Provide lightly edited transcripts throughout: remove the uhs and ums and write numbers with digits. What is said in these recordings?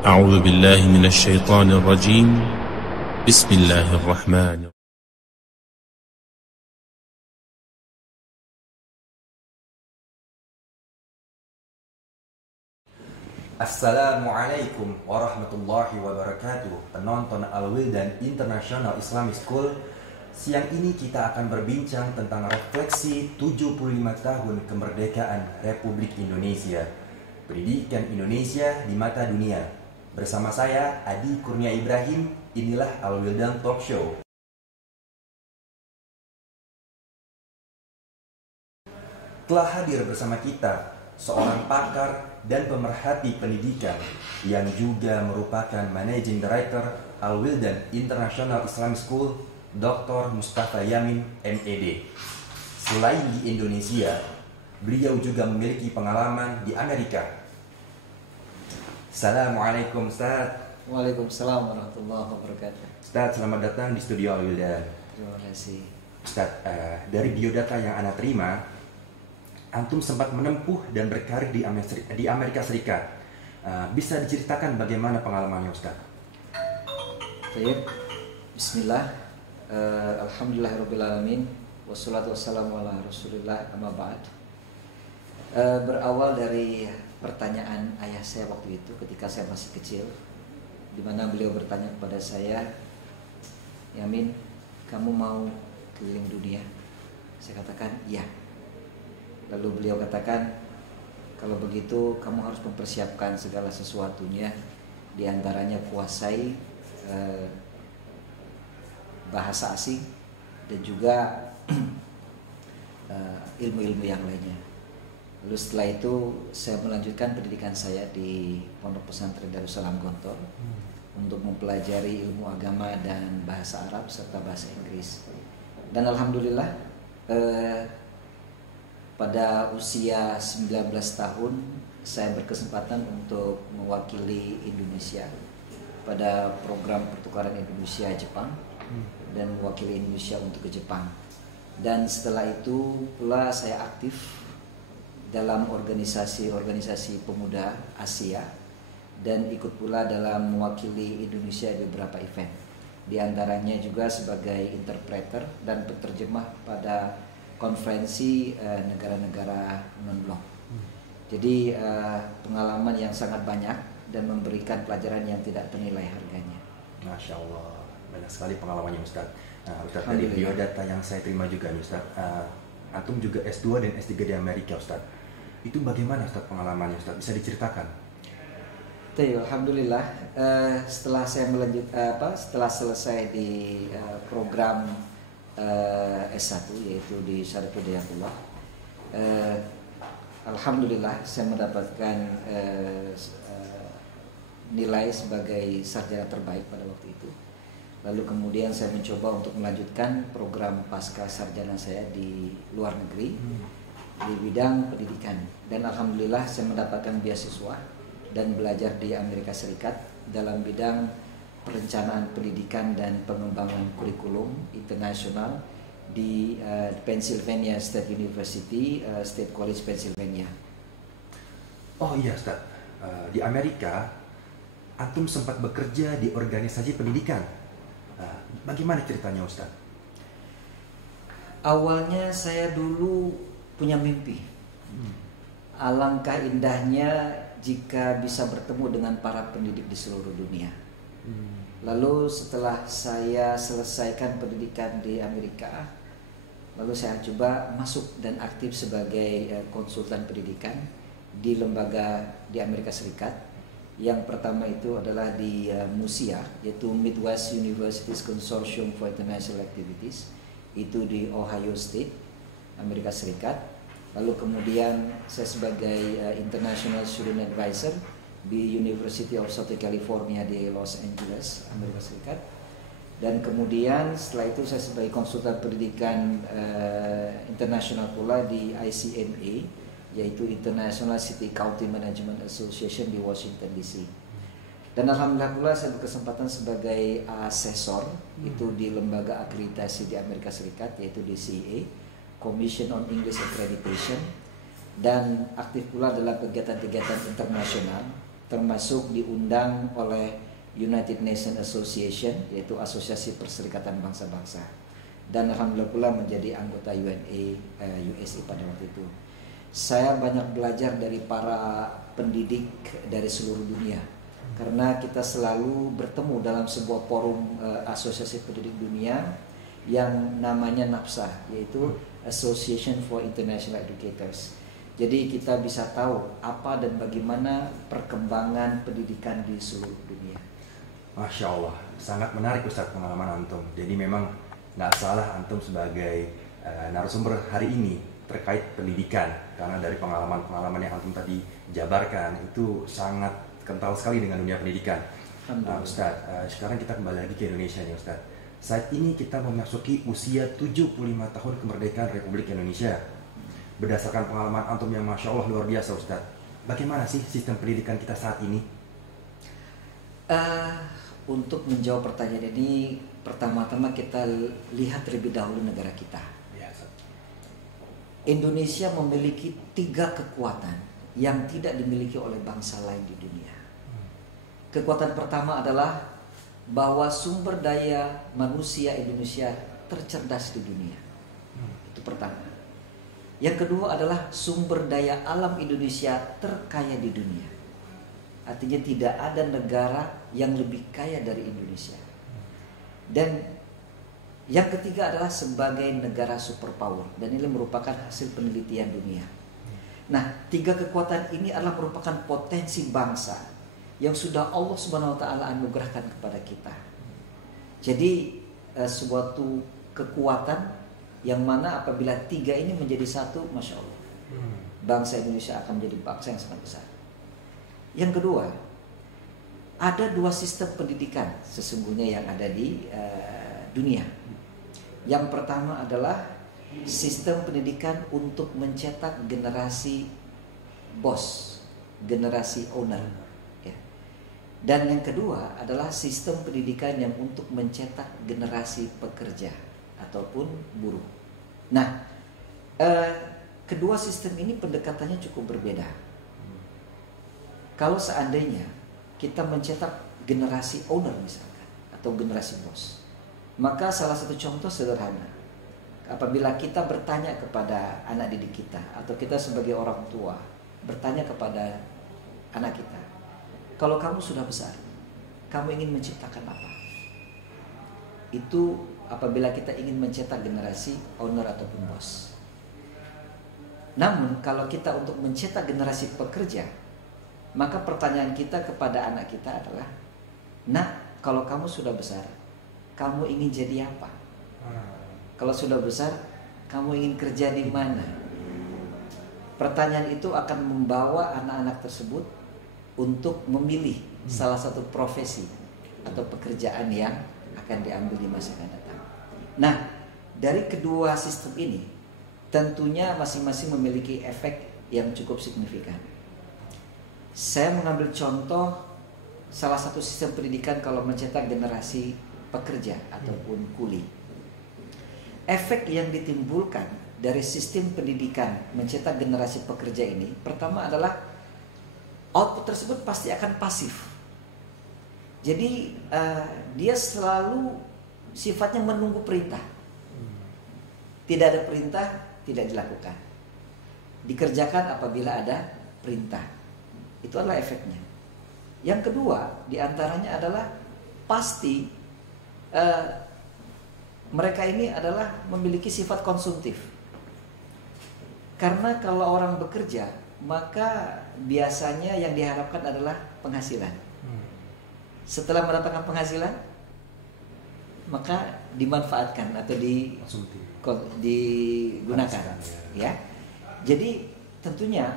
أعوذ بالله من الشيطان الرجيم. بسم الله الرحمن الرحيم. Assalamualaikum warahmatullahi wabarakatuh. Penonton Al-Wildan International Islamic School, siang ini kita akan berbincang tentang refleksi 75 tahun kemerdekaan Republik Indonesia, pendidikan Indonesia di mata dunia. Bersama saya Adi Kurnia Ibrahim, inilah Al-Wildan Talk Show. Telah hadir bersama kita seorang pakar dan pemerhati pendidikan yang juga merupakan Managing Director Al-Wildan International Islamic School, Dr. Mustafa Yamin, MED. Selain di Indonesia, beliau juga memiliki pengalaman di Amerika. Assalamualaikum Ustaz. Waalaikumsalam warahmatullahi wabarakatuh. Ustaz, selamat datang di studio Al-Wildan. Terima kasih. Ustaz, dari biodata yang Ana terima, Antum sempat menempuh dan berkarir di Amerika Serikat. Bisa diceritakan bagaimana pengalamannya, Ustaz? Baik. Bismillah. Alhamdulillahirrabbilalamin. Wassalatu wassalamu ala rasulillah amma ba'd. Berawal dari pertanyaan ayah saya waktu itu ketika saya masih kecil, di mana beliau bertanya kepada saya, "Yamin, kamu mau keliling dunia?" Saya katakan, "Iya." Lalu beliau katakan, "Kalau begitu kamu harus mempersiapkan segala sesuatunya, diantaranya kuasai bahasa asing dan juga ilmu-ilmu yang lainnya." Lalu setelah itu saya melanjutkan pendidikan saya di Pondok Pesantren Darussalam Gontor untuk mempelajari ilmu agama dan bahasa Arab serta bahasa Inggris. Dan alhamdulillah pada usia 19 tahun saya berkesempatan untuk mewakili Indonesia pada program pertukaran Indonesia-Jepang dan mewakili Indonesia untuk ke Jepang. Dan setelah itu pula saya aktif dalam organisasi pemuda Asia dan ikut pula dalam mewakili Indonesia di beberapa event. Di antaranya juga sebagai interpreter dan penerjemah pada konferensi negara-negara non-blok. Jadi pengalaman yang sangat banyak dan memberikan pelajaran yang tidak ternilai harganya. Masya Allah, banyak sekali pengalamannya, Ustaz. Ustaz, dari biodata yang saya terima juga, Ustaz, Antum juga S2 dan S3 di Amerika, Ustaz. Itu bagaimana, Ustaz, pengalamannya, Ustaz? Bisa diceritakan? Alhamdulillah, setelah saya setelah selesai di program S1 yaitu di Syarikat Hidayatullah, alhamdulillah saya mendapatkan nilai sebagai sarjana terbaik pada waktu itu. Lalu kemudian saya mencoba untuk melanjutkan program pasca sarjana saya di luar negeri di bidang pendidikan, dan alhamdulillah saya mendapatkan beasiswa dan belajar di Amerika Serikat dalam bidang perencanaan pendidikan dan pengembangan kurikulum internasional di Pennsylvania State University, State College Pennsylvania. Oh iya, Ustaz, di Amerika Antum sempat bekerja di organisasi pendidikan. Bagaimana ceritanya, Ustaz? Awalnya saya dulu punya mimpi. Alangkah indahnya jika bisa bertemu dengan para pendidik di seluruh dunia. Lalu setelah saya selesaikan pendidikan di Amerika, lalu saya coba masuk dan aktif sebagai konsultan pendidikan di lembaga di Amerika Serikat. Yang pertama itu adalah di MUSIA, yaitu Midwest Universities Consortium for International Activities, itu di Ohio State, Amerika Serikat. Lalu kemudian saya sebagai International Student Advisor di University of Southern California di Los Angeles, Amerika Serikat. Dan kemudian setelah itu saya sebagai konsultan pendidikan internasional pula di ICMA, yaitu International City County Management Association di Washington DC. Dan alhamdulillah pula saya berkesempatan sebagai asesor itu di lembaga akreditasi di Amerika Serikat, yaitu di CA, Commission on English Accreditation, dan aktif pula dalam kegiatan-kegiatan internasional termasuk diundang oleh United Nations Association, yaitu Asosiasi Perserikatan Bangsa-Bangsa, dan alhamdulillah pula menjadi anggota USA pada waktu itu. Saya banyak belajar dari para pendidik dari seluruh dunia, karena kita selalu bertemu dalam sebuah forum Asosiasi Pendidik Dunia yang namanya NAPSA, yaitu Association for International Educators. Jadi kita bisa tahu apa dan bagaimana perkembangan pendidikan di seluruh dunia. Masya Allah, sangat menarik Ustadz pengalaman Antum. Jadi memang nggak salah Antum sebagai narasumber hari ini terkait pendidikan, karena dari pengalaman-pengalaman yang Antum tadi jabarkan itu sangat kental sekali dengan dunia pendidikan. Ustadz, sekarang kita kembali lagi ke Indonesia nih Ustadz. Saat ini kita memasuki usia 75 tahun kemerdekaan Republik Indonesia. Berdasarkan pengalaman Antum yang Masya Allah luar biasa Ustadz, bagaimana sih sistem pendidikan kita saat ini? Untuk menjawab pertanyaan ini, pertama-tama kita lihat terlebih dahulu negara kita. Indonesia memiliki 3 kekuatan yang tidak dimiliki oleh bangsa lain di dunia. Kekuatan pertama adalah bahwa sumber daya manusia Indonesia tercerdas di dunia. Itu pertama. Yang kedua adalah sumber daya alam Indonesia terkaya di dunia. Artinya tidak ada negara yang lebih kaya dari Indonesia. Dan yang ketiga adalah sebagai negara superpower, dan ini merupakan hasil penelitian dunia. Nah, 3 kekuatan ini adalah merupakan potensi bangsa yang sudah Allah Subhanahu wa taala anugerahkan kepada kita. Jadi suatu kekuatan yang mana apabila 3 ini menjadi satu, Masya Allah, bangsa Indonesia akan menjadi bangsa yang sangat besar. Yang kedua, ada 2 sistem pendidikan sesungguhnya yang ada di dunia. Yang pertama adalah sistem pendidikan untuk mencetak generasi bos, generasi owner, ya. Dan yang kedua adalah sistem pendidikan yang untuk mencetak generasi pekerja ataupun buruh. Nah, kedua sistem ini pendekatannya cukup berbeda. Kalau seandainya kita mencetak generasi owner misalkan, atau generasi bos, maka salah satu contoh sederhana, apabila kita bertanya kepada anak didik kita, atau kita sebagai orang tua bertanya kepada anak kita, kalau kamu sudah besar, kamu ingin menciptakan apa? Itu apabila kita ingin mencetak generasi owner ataupun bos. Namun kalau kita untuk mencetak generasi pekerja, maka pertanyaan kita kepada anak kita adalah, nak, kalau kamu sudah besar, kamu ingin jadi apa? Kalau sudah besar, kamu ingin kerja di mana? Pertanyaan itu akan membawa anak-anak tersebut untuk memilih salah satu profesi atau pekerjaan yang akan diambil di masa akan datang. Nah, dari kedua sistem ini, tentunya masing-masing memiliki efek yang cukup signifikan. Saya mengambil contoh salah satu sistem pendidikan kalau mencetak generasi pekerja ataupun kuli. Efek yang ditimbulkan dari sistem pendidikan mencetak generasi pekerja ini, pertama adalah output tersebut pasti akan pasif. Jadi dia selalu sifatnya menunggu perintah. Tidak ada perintah, tidak dilakukan. Dikerjakan apabila ada perintah. Itu adalah efeknya. Yang kedua diantaranya adalah pasti mereka ini adalah memiliki sifat konsumtif. Karena kalau orang bekerja, maka biasanya yang diharapkan adalah penghasilan. Setelah mendapatkan penghasilan, maka dimanfaatkan atau digunakan, ya. Jadi tentunya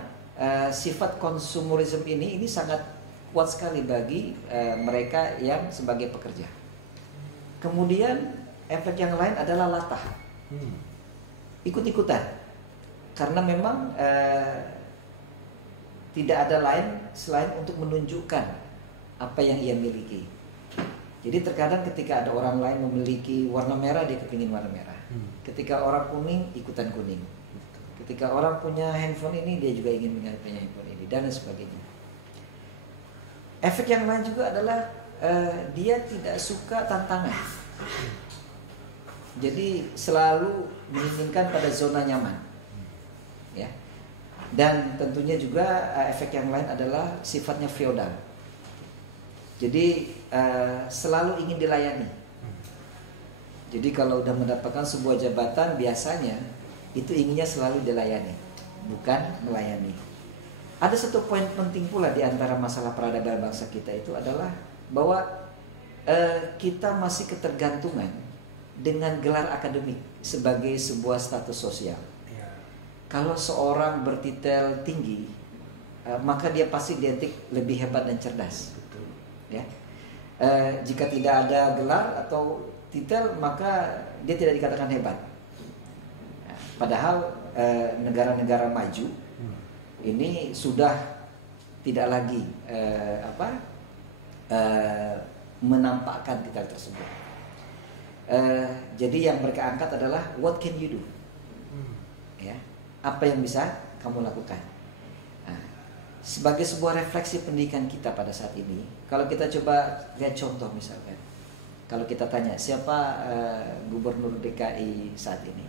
sifat konsumerisme ini sangat kuat sekali bagi mereka yang sebagai pekerja. Kemudian efek yang lain adalah latah, ikut-ikutan, karena memang tidak ada lain selain untuk menunjukkan apa yang ia miliki. Jadi terkadang ketika ada orang lain memiliki warna merah, dia kepingin warna merah. Ketika orang kuning, ikutan kuning. Ketika orang punya handphone ini, dia juga ingin punya handphone ini, dan sebagainya. Efek yang lain juga adalah dia tidak suka tantangan. Jadi selalu menginginkan pada zona nyaman, ya. Dan tentunya juga efek yang lain adalah sifatnya feodal. Jadi selalu ingin dilayani. Jadi kalau udah mendapatkan sebuah jabatan, biasanya itu inginnya selalu dilayani, bukan melayani. Ada satu poin penting pula di antara masalah peradaban bangsa kita itu adalah bahwa kita masih ketergantungan dengan gelar akademik sebagai sebuah status sosial. Kalau seorang bertitel tinggi, maka dia pasti identik lebih hebat dan cerdas. Betul. Ya. Jika tidak ada gelar atau titel, maka dia tidak dikatakan hebat. Padahal negara-negara maju ini sudah tidak lagi menampakkan titel tersebut. Jadi yang mereka angkat adalah what can you do? Ya. Apa yang bisa kamu lakukan? Nah, sebagai sebuah refleksi pendidikan kita pada saat ini, kalau kita coba lihat contoh misalkan, kalau kita tanya siapa gubernur DKI saat ini?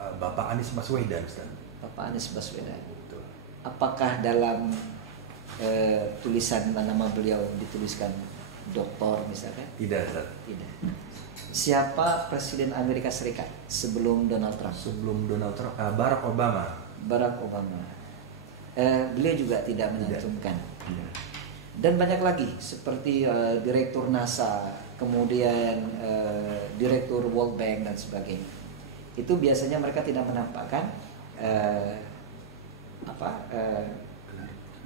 Bapak Anies Baswedan, Ustaz. Bapak Anies Baswedan. Betul. Apakah dalam tulisan nama beliau dituliskan doktor misalkan? Tidak, Ustaz. Tidak. Siapa Presiden Amerika Serikat sebelum Donald Trump? Sebelum Donald Trump, Barack Obama. Barack Obama. Beliau juga tidak menyantumkan. Tidak. Dan banyak lagi seperti Direktur NASA, kemudian Direktur World Bank dan sebagainya. Itu biasanya mereka tidak menampakkan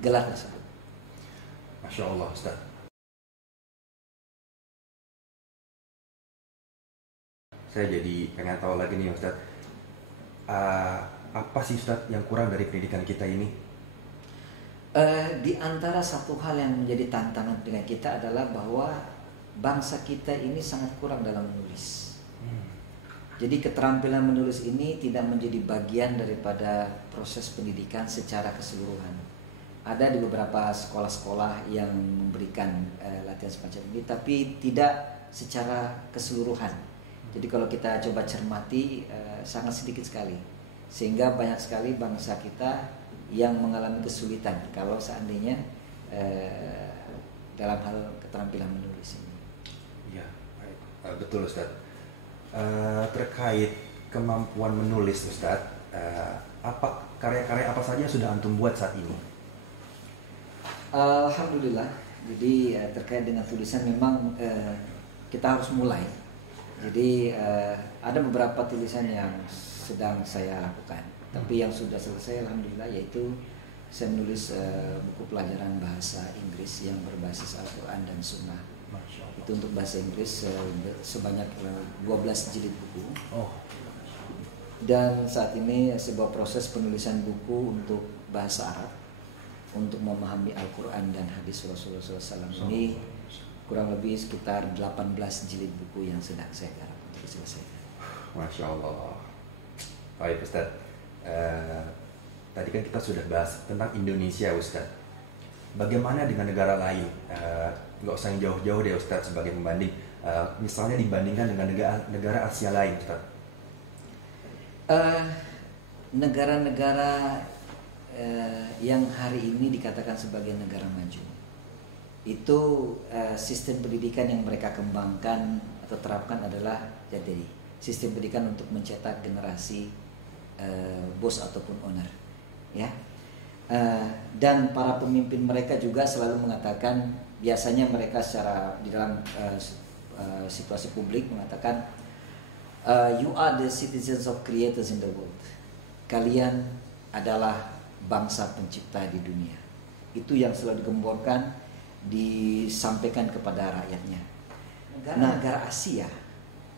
gelar tersebut. Masya Allah, Ustaz. Saya jadi pengen tahu lagi nih, Ustaz. Apa sih, Ustaz, yang kurang dari pendidikan kita ini? Di antara satu hal yang menjadi tantangan dengan kita adalah bahwa bangsa kita ini sangat kurang dalam menulis. Jadi keterampilan menulis ini tidak menjadi bagian daripada proses pendidikan secara keseluruhan. Ada di beberapa sekolah-sekolah yang memberikan latihan semacam ini, tapi tidak secara keseluruhan. Jadi kalau kita coba cermati sangat sedikit sekali, sehingga banyak sekali bangsa kita yang mengalami kesulitan kalau seandainya dalam hal keterampilan menulis ini. Iya, betul, Ustaz. Terkait kemampuan menulis, Ustaz, apa karya-karya apa saja yang sudah antum buat saat ini? Alhamdulillah. Jadi terkait dengan tulisan memang kita harus mulai. Jadi ada beberapa tulisan yang sedang saya lakukan, tapi yang sudah selesai alhamdulillah, yaitu saya menulis buku pelajaran bahasa Inggris yang berbasis Al-Quran dan Sunnah. Itu untuk bahasa Inggris sebanyak 12 jilid buku. Dan saat ini sebuah proses penulisan buku untuk bahasa Arab untuk memahami Al-Quran dan hadis Rasulullah SAW. Ini kurang lebih sekitar 18 jilid buku yang sedang saya garap untuk diselesaikan. Masya Allah. Baik, Ustaz. Tadi kan kita sudah bahas tentang Indonesia, Ustaz. Bagaimana dengan negara lain? Nggak usah yang jauh-jauh deh, Ustaz, sebagai pembanding. Misalnya dibandingkan dengan negara Asia lain, Ustaz. Negara-negara yang hari ini dikatakan sebagai negara maju, itu sistem pendidikan yang mereka kembangkan atau terapkan adalah jadi sistem pendidikan untuk mencetak generasi bos ataupun owner, ya. Dan para pemimpin mereka juga selalu mengatakan, biasanya mereka secara di dalam situasi publik mengatakan, you are the citizens of creators in the world. Kalian adalah bangsa pencipta di dunia. Itu yang selalu digemborkan, disampaikan kepada rakyatnya. Negara Asia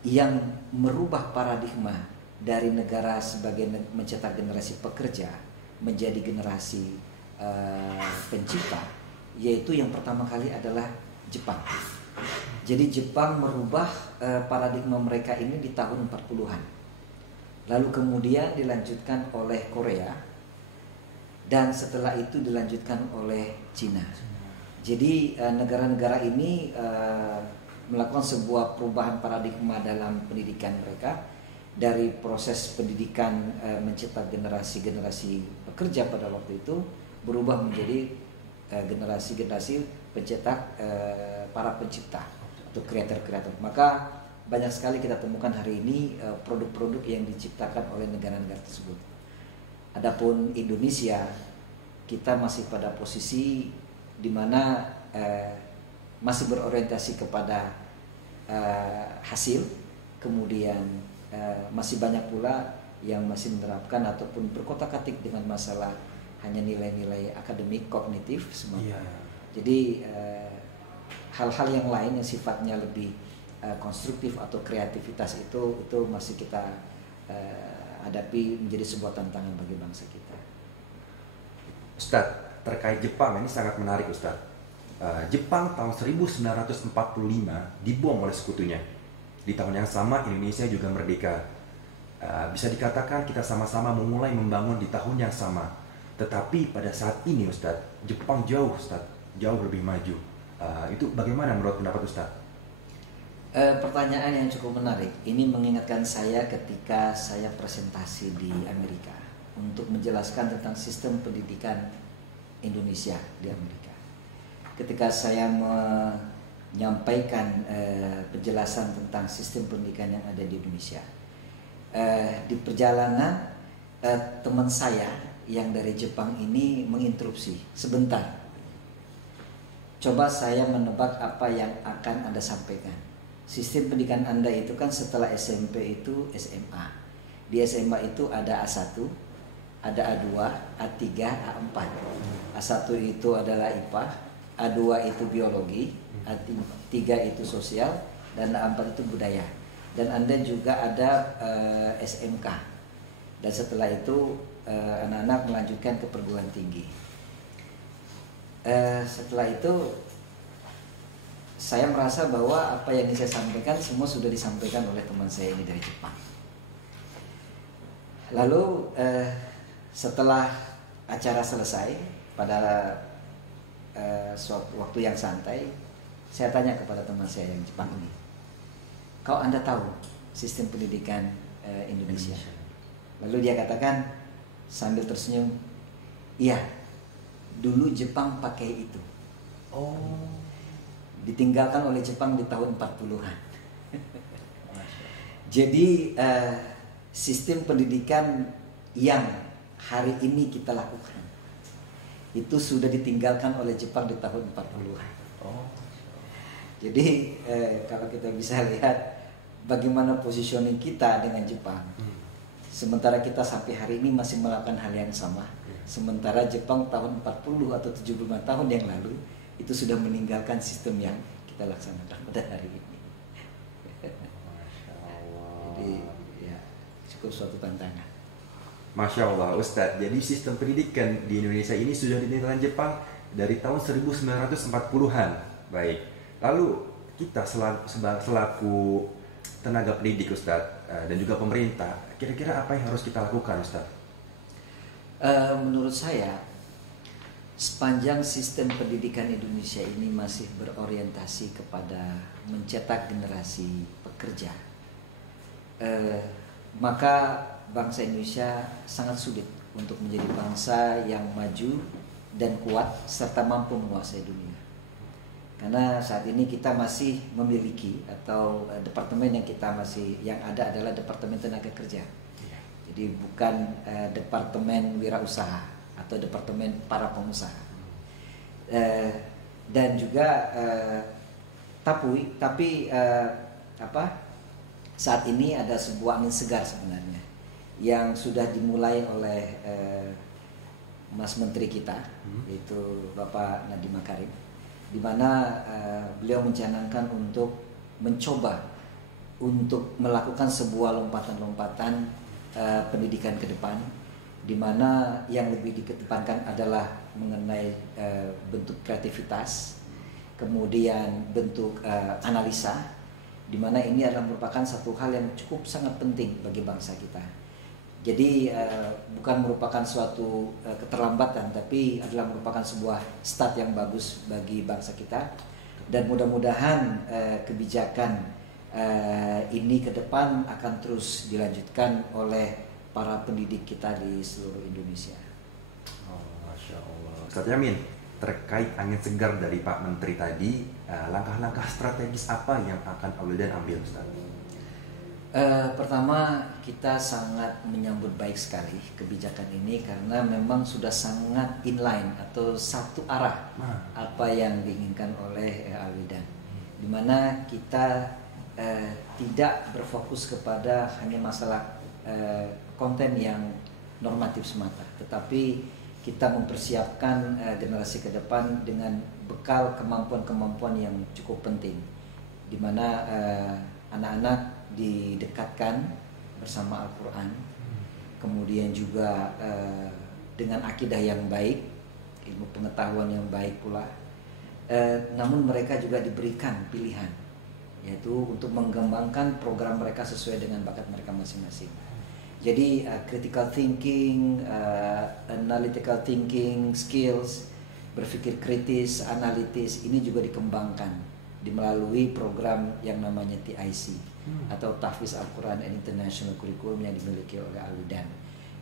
yang merubah paradigma dari negara sebagai mencetak generasi pekerja menjadi generasi pencipta, yaitu yang pertama kali adalah Jepang. Jadi Jepang merubah paradigma mereka ini di tahun 40-an. Lalu kemudian dilanjutkan oleh Korea, dan setelah itu dilanjutkan oleh Cina. Jadi negara-negara ini melakukan sebuah perubahan paradigma dalam pendidikan mereka, dari proses pendidikan mencetak generasi-generasi pekerja pada waktu itu berubah menjadi generasi-generasi pencetak para pencipta atau kreator-kreator. Maka banyak sekali kita temukan hari ini produk-produk yang diciptakan oleh negara-negara tersebut. Adapun Indonesia, kita masih pada posisi di mana masih berorientasi kepada hasil, kemudian masih banyak pula yang masih menerapkan ataupun berkotak-atik dengan masalah hanya nilai-nilai akademik kognitif semata. Jadi hal-hal yang lain yang sifatnya lebih konstruktif atau kreativitas itu masih kita hadapi, menjadi sebuah tantangan bagi bangsa kita. Ustadz, terkait Jepang ini sangat menarik Ustadz. Jepang tahun 1945 dibom oleh sekutunya. Di tahun yang sama Indonesia juga merdeka. Bisa dikatakan kita sama-sama memulai membangun di tahun yang sama. Tetapi pada saat ini Ustadz, Jepang jauh lebih maju. Itu bagaimana menurut pendapat Ustadz? Pertanyaan yang cukup menarik. Ini mengingatkan saya ketika saya presentasi di Amerika untuk menjelaskan tentang sistem pendidikan Indonesia di Amerika. Ketika saya menyampaikan penjelasan tentang sistem pendidikan yang ada di Indonesia, di perjalanan teman saya yang dari Jepang ini menginterupsi, "Sebentar, coba saya menebak apa yang akan Anda sampaikan. Sistem pendidikan Anda itu kan setelah SMP itu SMA. Di SMA itu ada A1, ada A2, A3, A4. A1 itu adalah IPA, A2 itu biologi, A3 itu sosial, dan A4 itu budaya. Dan Anda juga ada SMK. Dan setelah itu anak-anak melanjutkan ke perguruan tinggi." Setelah itu saya merasa bahwa apa yang saya sampaikan semua sudah disampaikan oleh teman saya ini dari Jepang. Lalu setelah acara selesai pada suatu waktu yang santai, saya tanya kepada teman saya yang Jepang ini, "Kau Anda tahu sistem pendidikan Indonesia?" Lalu dia katakan sambil tersenyum, "Iya, dulu Jepang pakai itu." Ditinggalkan oleh Jepang di tahun 40-an. Jadi sistem pendidikan yang hari ini kita lakukan itu sudah ditinggalkan oleh Jepang di tahun 40-an. Jadi kalau kita bisa lihat bagaimana positioning kita dengan Jepang, sementara kita sampai hari ini masih melakukan hal yang sama, sementara Jepang tahun 40 atau 75 tahun yang lalu itu sudah meninggalkan sistem yang kita laksanakan pada hari ini. Jadi ya cukup suatu tantangan. Masya Allah Ustadz, jadi sistem pendidikan di Indonesia ini sudah ditinggalkan Jepang dari tahun 1940-an. Baik, lalu kita selaku tenaga pendidik Ustadz dan juga pemerintah, kira-kira apa yang harus kita lakukan Ustadz? Menurut saya, sepanjang sistem pendidikan Indonesia ini masih berorientasi kepada mencetak generasi pekerja, maka bangsa Indonesia sangat sulit untuk menjadi bangsa yang maju dan kuat serta mampu menguasai dunia. Karena saat ini kita masih memiliki atau departemen yang ada adalah Departemen Tenaga Kerja. Jadi bukan Departemen Wirausaha atau Departemen para pengusaha, dan juga tapi saat ini ada sebuah angin segar sebenarnya yang sudah dimulai oleh Mas Menteri kita, yaitu Bapak Nadiem Makarim, di mana beliau mencanangkan untuk mencoba untuk melakukan sebuah lompatan-lompatan pendidikan ke depan, di mana yang lebih dikedepankan adalah mengenai bentuk kreativitas, kemudian bentuk analisa, di mana ini adalah merupakan satu hal yang cukup sangat penting bagi bangsa kita. Jadi bukan merupakan suatu keterlambatan, tapi adalah merupakan sebuah start yang bagus bagi bangsa kita. Dan mudah-mudahan kebijakan ini ke depan akan terus dilanjutkan oleh para pendidik kita di seluruh Indonesia. Masya Allah. Ustaz Yamin, terkait angin segar dari Pak Menteri tadi, langkah-langkah strategis apa yang akan Al-Wildan ambil, Ustaz? Pertama, kita sangat menyambut baik sekali kebijakan ini karena memang sudah sangat inline atau satu arah apa yang diinginkan oleh Al-Wildan, di mana kita tidak berfokus kepada hanya masalah konten yang normatif semata, tetapi kita mempersiapkan generasi ke depan dengan bekal kemampuan-kemampuan yang cukup penting, di mana anak-anak didekatkan bersama Al-Quran, kemudian juga dengan akidah yang baik, ilmu pengetahuan yang baik pula, namun mereka juga diberikan pilihan, yaitu untuk mengembangkan program mereka sesuai dengan bakat mereka masing-masing. Jadi critical thinking, analytical thinking, skills, berpikir kritis, analitis, ini juga dikembangkan melalui program yang namanya TIC atau Tahfiz Al-Quran and International Curriculum yang dimiliki oleh Al-Wildan.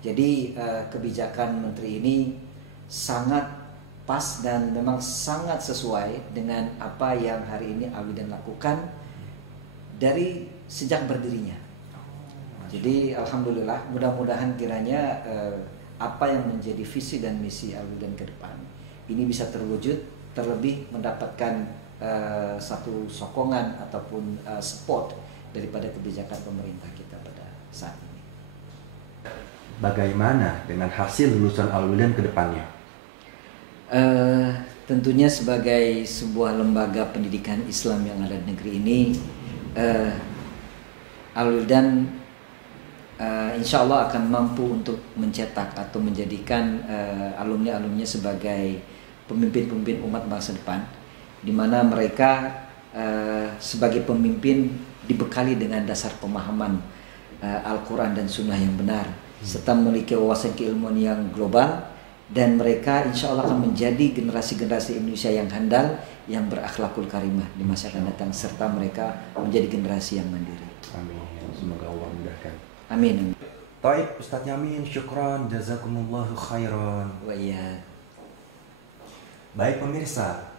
Jadi kebijakan Menteri ini sangat pas dan memang sangat sesuai dengan apa yang hari ini Al-Wildan lakukan dari sejak berdirinya. Jadi alhamdulillah, mudah-mudahan kiranya apa yang menjadi visi dan misi Al-Wildan ke depan ini bisa terwujud, terlebih mendapatkan satu sokongan ataupun support daripada kebijakan pemerintah kita pada saat ini. Bagaimana dengan hasil lulusan Al-Wildan ke depannya? Tentunya sebagai sebuah lembaga pendidikan Islam yang ada di negeri ini, Al-Wildan insya Allah akan mampu untuk mencetak atau menjadikan alumni-alumninya sebagai pemimpin-pemimpin umat bangsa depan, di mana mereka sebagai pemimpin dibekali dengan dasar pemahaman Al-Quran dan Sunnah yang benar, serta memiliki wawasan keilmuan yang global, dan mereka insya Allah akan menjadi generasi-generasi Indonesia yang handal, yang berakhlakul karimah di masa akan datang, serta mereka menjadi generasi yang mandiri. Amin. Semoga Allah mudahkan. Amin. Taib, Ustaz Yamin, syukran, jazakumullahu khairan. Wa iya. Baik pemirsa,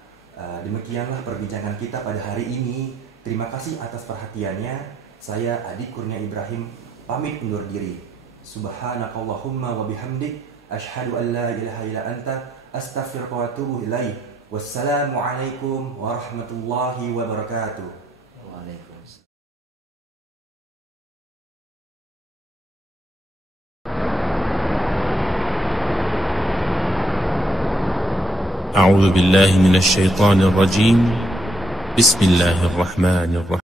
demikianlah perbincangan kita pada hari ini. Terima kasih atas perhatiannya. Saya Adi Kurnia Ibrahim pamit undur diri. Subhanakallahumma wa bihamdik, asyhadu an la ilaha illa anta, astaghfiruka wa atubu ilaik. Wassalamualaikum warahmatullahi wabarakatuh. Waalaikumsalam. أعوذ بالله من الشيطان الرجيم. بسم الله الرحمن الرحيم.